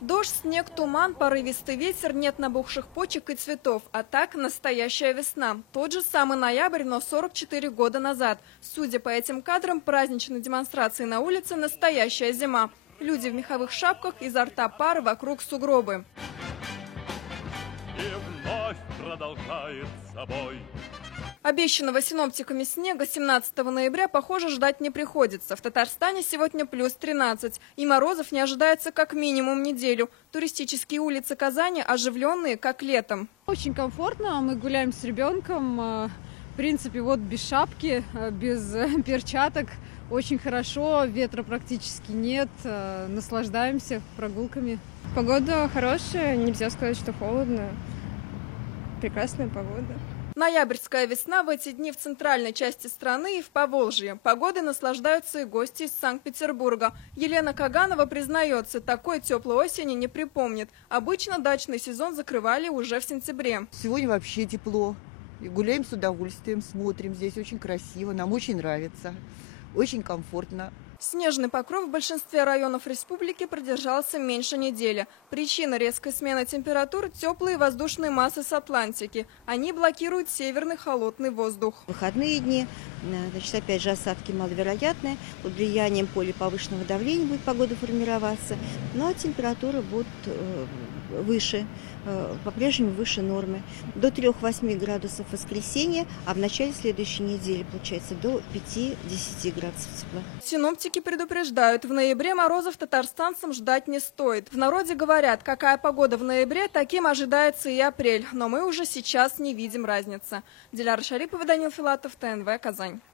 Дождь, снег, туман, порывистый ветер, нет набухших почек и цветов. А так настоящая весна. Тот же самый ноябрь, но 44 года назад. Судя по этим кадрам, праздничной демонстрации на улице настоящая зима. Люди в меховых шапках, изо рта пар, вокруг сугробы. И вновь продолжает собой. Обещанного синоптиками снега 17 ноября, похоже, ждать не приходится. В Татарстане сегодня плюс 13. И морозов не ожидается как минимум неделю. Туристические улицы Казани оживленные, как летом. Очень комфортно. Мы гуляем с ребенком. В принципе, вот без шапки, без перчаток. Очень хорошо. Ветра практически нет. Наслаждаемся прогулками. Погода хорошая. Нельзя сказать, что холодно. Прекрасная погода. Ноябрьская весна в эти дни в центральной части страны и в Поволжье. Погодой наслаждаются и гости из Санкт-Петербурга. Елена Каганова признается, такой теплой осени не припомнит. Обычно дачный сезон закрывали уже в сентябре. Сегодня вообще тепло. И гуляем с удовольствием, смотрим. Здесь очень красиво, нам очень нравится. Очень комфортно. Снежный покров в большинстве районов республики продержался меньше недели. Причина резкой смены температур – теплые воздушные массы с Атлантики. Они блокируют северный холодный воздух. В выходные дни, значит, опять же, осадки маловероятны. Под влиянием поля повышенного давления будет погода формироваться, но температуры будут выше, по-прежнему выше нормы. До 3-8 градусов в воскресенье, а в начале следующей недели, получается, до 5-10 градусов тепла. Синоптики предупреждают, в ноябре морозов татарстанцам ждать не стоит. В народе говорят, какая погода в ноябре, таким ожидается и апрель. Но мы уже сейчас не видим разницы. Диляра Шарипова, Данил Филатов, ТНВ, Казань.